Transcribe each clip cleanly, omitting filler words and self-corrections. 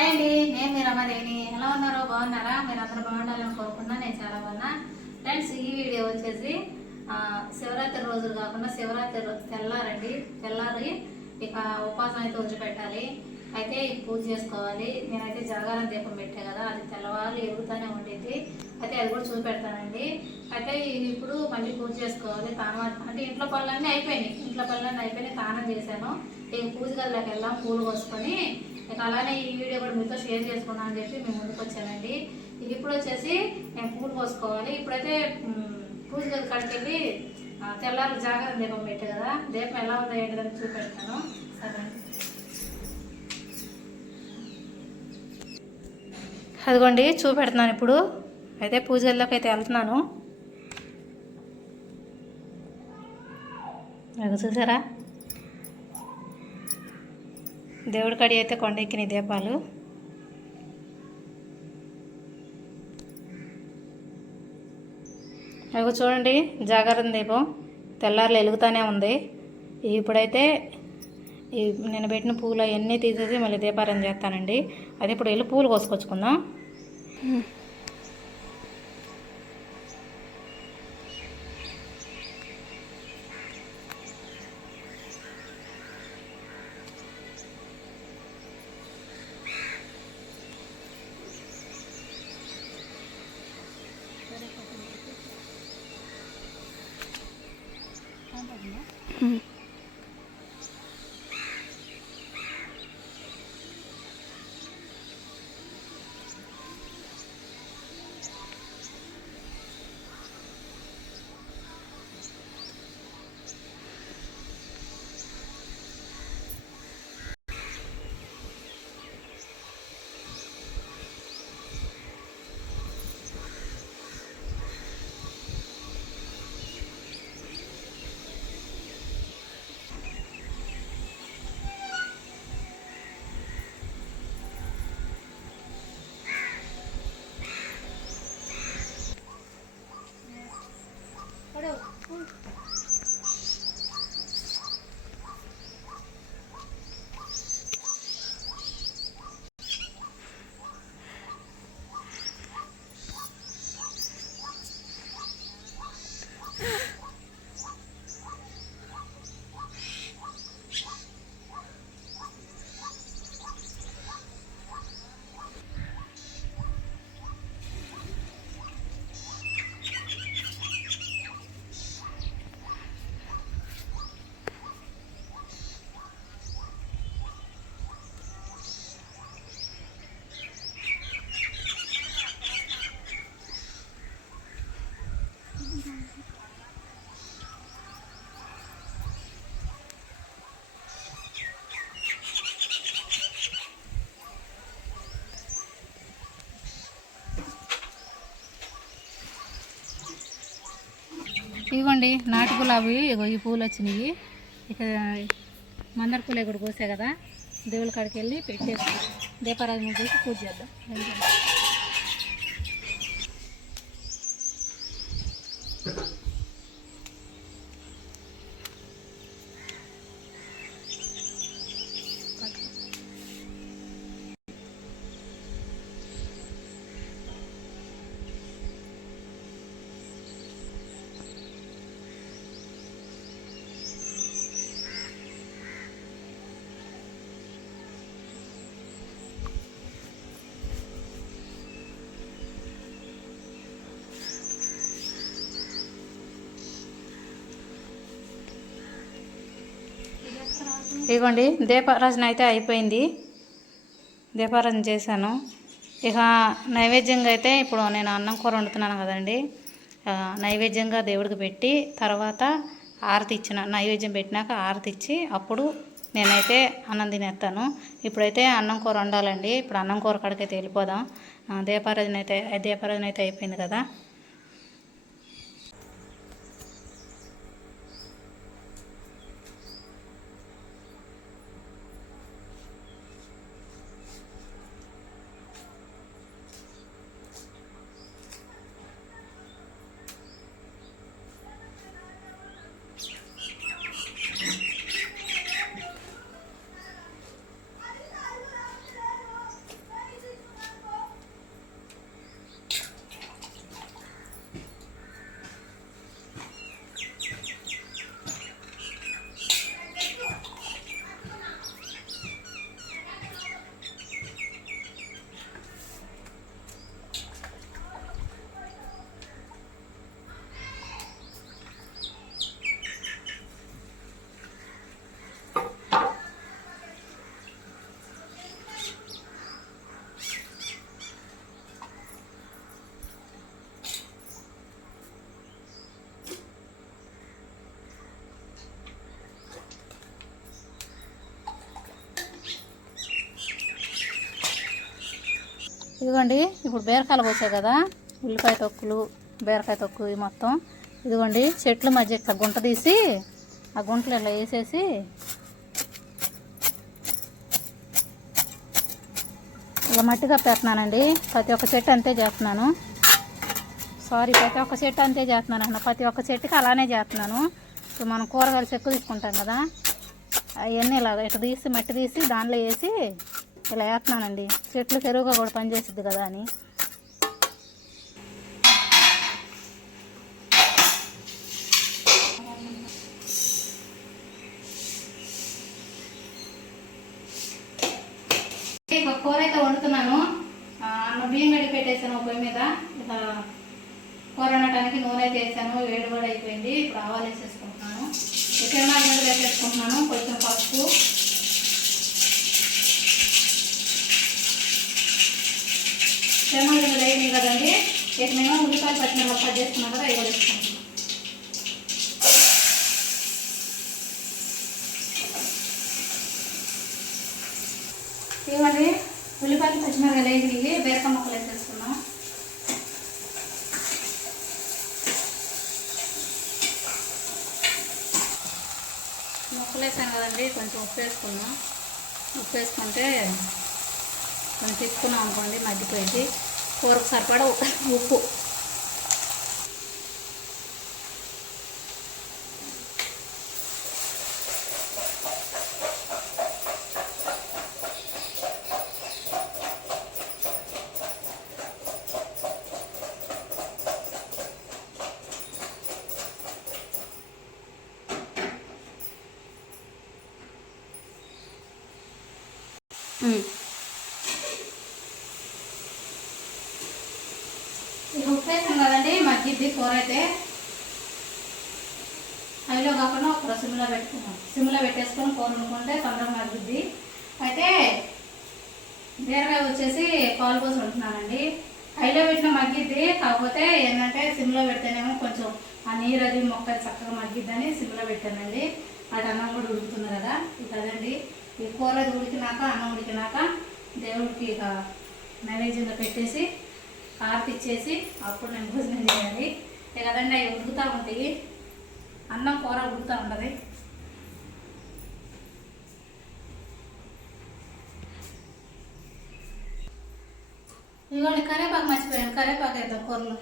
Hi అండి, నేను మీ రమాదేవిని. ఎలా ఉన్నారో బాగున్నారా? మీరు అందరూ బాగుండాలని కోరుకున్నా. నేను చాలా బాగున్నా. ఫ్రెండ్స్, ఈ వీడియో వచ్చేసి శివరాత్రి రోజులు కాకుండా శివరాత్రి తెల్లారి ఇక ఉపవాసం అయితే వదిలిపెట్టాలి. అయితే పూజ చేసుకోవాలి. నేనైతే జాగారం దీపం పెట్టా కదా, అది తెల్లవారు ఎగురుతూనే ఉండింది. అయితే అది కూడా చూపెడతానండి. అయితే ఇప్పుడు మళ్ళీ పూజ చేసుకోవాలి. అంటే ఇంట్లో పనులన్నీ అయిపోయినాయి. తానం చేశాను. ఇక పూజ గదిలోకి వెళ్దాం, పూలు కోసుకొని. ఇక అలానే ఈ వీడియో కూడా మీతో షేర్ చేసుకున్నాను అని చెప్పి మేము ముందుకు వచ్చానండి. ఇది ఇప్పుడు వచ్చేసి నేను పూలు కోసుకోవాలి. ఇప్పుడైతే పూజ గది కాడికి వెళ్ళి తెల్లారు జాగ్రత్త దీపం పెట్టే కదా, దీపం ఎలా ఉందో ఏంటిదని చూపెడతాను. సరే, అదిగోండి చూపెడుతున్నాను ఇప్పుడు. అయితే పూజ గదిలోకి అయితే వెళ్తున్నాను. అది చూసారా, దేవుడి కాడి అయితే కొండ ఎక్కిన దీపాలు. అవి చూడండి, జాగరణ దీపం తెల్లారులు వెలుగుతూనే ఉంది. ఇప్పుడైతే నేను పెట్టిన పూలు అవన్నీ తీసేసి మళ్ళీ దీపారాధన చేస్తానండి. అది ఇప్పుడు వెళ్ళి పూలు కోసుకొచ్చుకుందాం. ఇవ్వండి నాటు గులాబీ, ఈ పూలు వచ్చినాయి. ఇక మందార పూలు కూడా కోసే కదా, దేవుళ్ళ కాడికి వెళ్ళి పెట్టేసి దీపారాధన చేసి పూజ చేద్దాం. ఇదిగోండి, దీపారాధన అయితే అయిపోయింది. దీపారాధన చేశాను. ఇక నైవేద్యంగా అయితే ఇప్పుడు నేను అన్నం కూర వండుతున్నాను కదండి. నైవేద్యంగా దేవుడికి పెట్టి తర్వాత ఆరతి నైవేద్యం పెట్టినాక ఆరతి ఇచ్చి అప్పుడు నేనైతే అన్నం తినేస్తాను. ఇప్పుడైతే అన్నం కూర వండాలండి. ఇప్పుడు అన్నం కూర కాడికైతే వెళ్ళిపోదాం. దీపారాధన అయితే అయిపోయింది కదా. ఇదిగోండి ఇప్పుడు బీరకాయలు పోసాయి కదా, ఉల్లిపాయ తొక్కులు బీరకాయ తొక్కు మొత్తం ఇదిగోండి చెట్ల మధ్య ఇట్లా గుంట తీసి ఆ గుంటలు ఇట్లా వేసేసి ఇలా మట్టి కప్పేస్తున్నానండి. ప్రతి ఒక్క చెట్టు అంతే చేస్తున్నాను. ప్రతి ఒక్క చెట్టు అంతే చేస్తున్నాను అన్న, ప్రతి ఒక్క చెట్టుకి అలానే చేస్తున్నాను. ఇప్పుడు మనం కూరగాయలు చెక్కు తీసుకుంటాం కదా, అవన్నీ ఇలా ఇట్లా తీసి మట్టి తీసి దాంట్లో వేసి ఇలా వేస్తున్నానండి. చెట్లు ఎరువుగా కూడా పనిచేసిద్ది కదా అని. ఒక కూర అయితే వండుతున్నాను. అన్న బియ్యం గడి పెట్టేసాను పొయ్యి మీద. ఇక కూర వండటానికి నూనె అయితే వేసాను, వేడి కూడా అయిపోయింది. ఇప్పుడు ఆవాలు వేసేసుకుంటున్నాను, చికెన్ వేసేసుకుంటున్నాను. కొంచెం పసుపు, టమాటాలు వేయలేదు కదండి. ఇక నేను ఉల్లిపాయలు పచ్చిమిరపకాయలు కట్ చేసుకున్నాను కదా, అవి కూడా వేసుకుంటున్నాను. ఇవ్వండి ఉల్లిపాయలు పచ్చిమిరపకాయలు వేసి బీరకాయ ముక్కలు వేసేసుకున్నాం. ముక్కలు వేసాను కదండి, కొంచెం ఉప్పు వేసుకున్నాం. ఉప్పు వేసుకుంటే కొంచెం తిప్పుకున్నాం అనుకోండి మగ్గిపోయింది. కూరకు సరిపడా ఉప్పు, ఇక ఉప్పు వేసాం కదండి, మగ్గిద్ది కూర అయితే. హైలో కాకుండా ఒక సిమ్లో పెట్టుకున్నాం. సిమ్లో పెట్టేసుకొని కూర వండుకుంటే తొందరగా మగ్గిద్ది. అయితే బీరకాయ వచ్చేసి పాలు పోసి వండుతున్నానండి. హైలో పెట్టిన మగ్గిద్ది, కాకపోతే ఏంటంటే సిమ్లో పెడితేనేమో కొంచెం ఆ నీరు అది మొక్కలు చక్కగా మగ్గిద్దని సిమ్లో పెట్టానండి. అటు అన్నం కూడా ఉడుకుతుంది కదా. ఇక అదండి ఈ కూర ఉడికినాక అన్నం ఉడికినాక దేవుడికి ఇక నైవేద్యంగా పెట్టేసి హారతి ఇచ్చేసి అప్పుడు నేను భోజనం చేయాలి. ఇక కదండి అవి ఉడుకుతూ ఉంటాయి, అన్నం కూర ఉడుకుతూ ఉంటుంది. ఇదిగోండి కరివేపాకు మర్చిపోయాను, కరివేపాకు వేద్దాం కూరలో.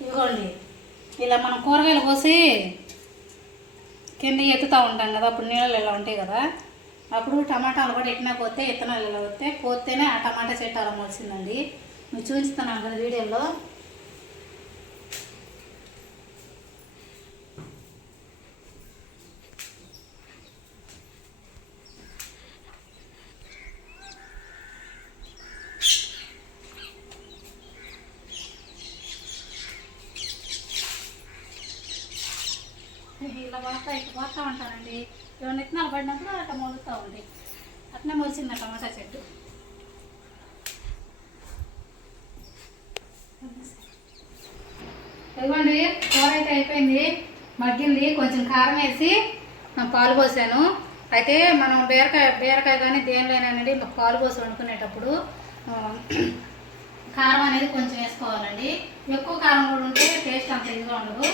ఇదిగోండి ఇలా మనం కూరగాయలు కోసి కింద ఎత్తుతూ ఉంటాం కదా, అప్పుడు నీళ్ళు ఇలా ఉంటాయి కదా, అప్పుడు టమాటాలు కూడా ఎట్టినా పోతే విత్తనాలు ఇలా వస్తే పోతేనే ఆ టమాటా చెట్టు అలా మొలిసిందండి. నువ్వు చూపిస్తున్నాను కదా వీడియోలో. ఇలా పోతా ఉంటానండి. ఏమైనా విత్తనాలు పడినప్పుడు అట్లా మొలుస్తూ ఉంటాయి. అట్లా మొలిచింది టమాటా చెట్టు. ఇదిగోండి కూర అయితే అయిపోయింది, మగ్గింది. కొంచెం కారం వేసి పాలు పోసాను. అయితే మనం బీరకాయ కానీ దేనిలోనండి పాలు పోసి వండుకునేటప్పుడు కారం అనేది కొంచెం వేసుకోవాలండి. ఎక్కువ కారం కూడా ఉంటే టేస్ట్ అంత ఇదిగా ఉండదు.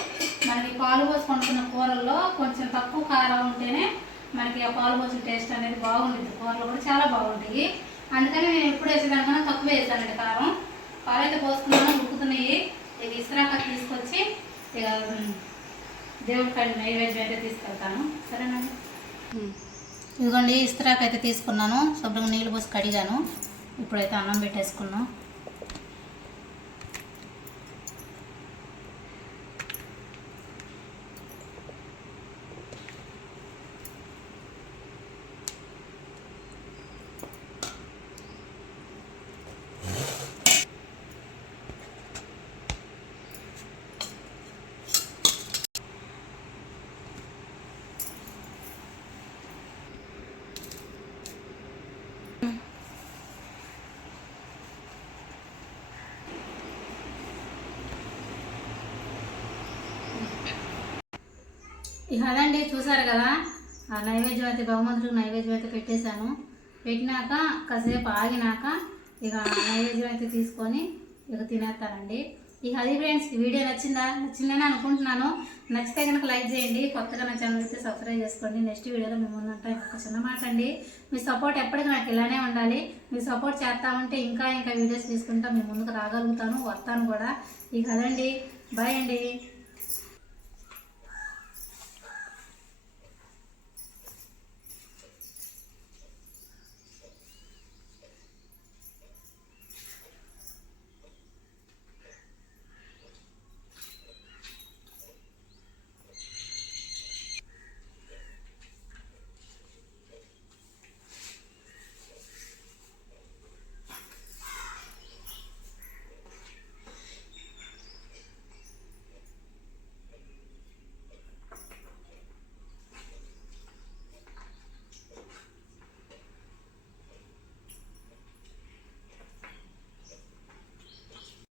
మనకి పాలు పోసి వండుకున్న కూరల్లో కొంచెం తక్కువ కారం ఉంటేనే మనకి ఆ పాలు పోసిన టేస్ట్ అనేది బాగుంటుంది. కూరలు కూడా చాలా బాగుంటాయి. అందుకని నేను ఎప్పుడు వేసేదానికన్నా తక్కువ వేసానండి కారం. పాలు అయితే పోసుకున్నాను, ఉడుకుతున్నాయి. ఇక ఇసురాక తీసుకొచ్చి ఇక దేవుడి కాడి నైవేద్యం అయితే తీసుకెళ్తాను. సరేనండి. ఇదిగోండి ఇసురాక అయితే తీసుకున్నాను, శుభ్రంగా నీళ్ళు పోసి కడిగాను. ఇప్పుడైతే అన్నం పెట్టేసుకున్నాం. ఇక అదండి చూసారు కదా, ఆ నైవేద్యం అయితే భగవంతుడికి నైవేద్యం అయితే పెట్టేశాను. పెట్టినాక కాసేపు ఆగినాక ఇక నైవేద్యం అయితే తీసుకొని ఇక తినేస్తానండి. ఇక అది ఫ్రెండ్స్, ఈ వీడియో నచ్చిందని అనుకుంటున్నాను. నచ్చితే కనుక లైక్ చేయండి, కొత్తగా నా ఛానల్ అయితే సబ్స్క్రైబ్ చేసుకోండి. నెక్స్ట్ వీడియోలో మేము ఉన్నట్టు ఒక చిన్న మాట అండి, మీ సపోర్ట్ ఎప్పటికీ నాకు ఇలానే ఉండాలి. మీ సపోర్ట్ చేస్తా ఉంటే ఇంకా వీడియోస్ తీసుకుంటా మీ ముందుకు రాగలుగుతాను, వస్తాను కూడా. ఇక అదండి, బాయ్ అండి.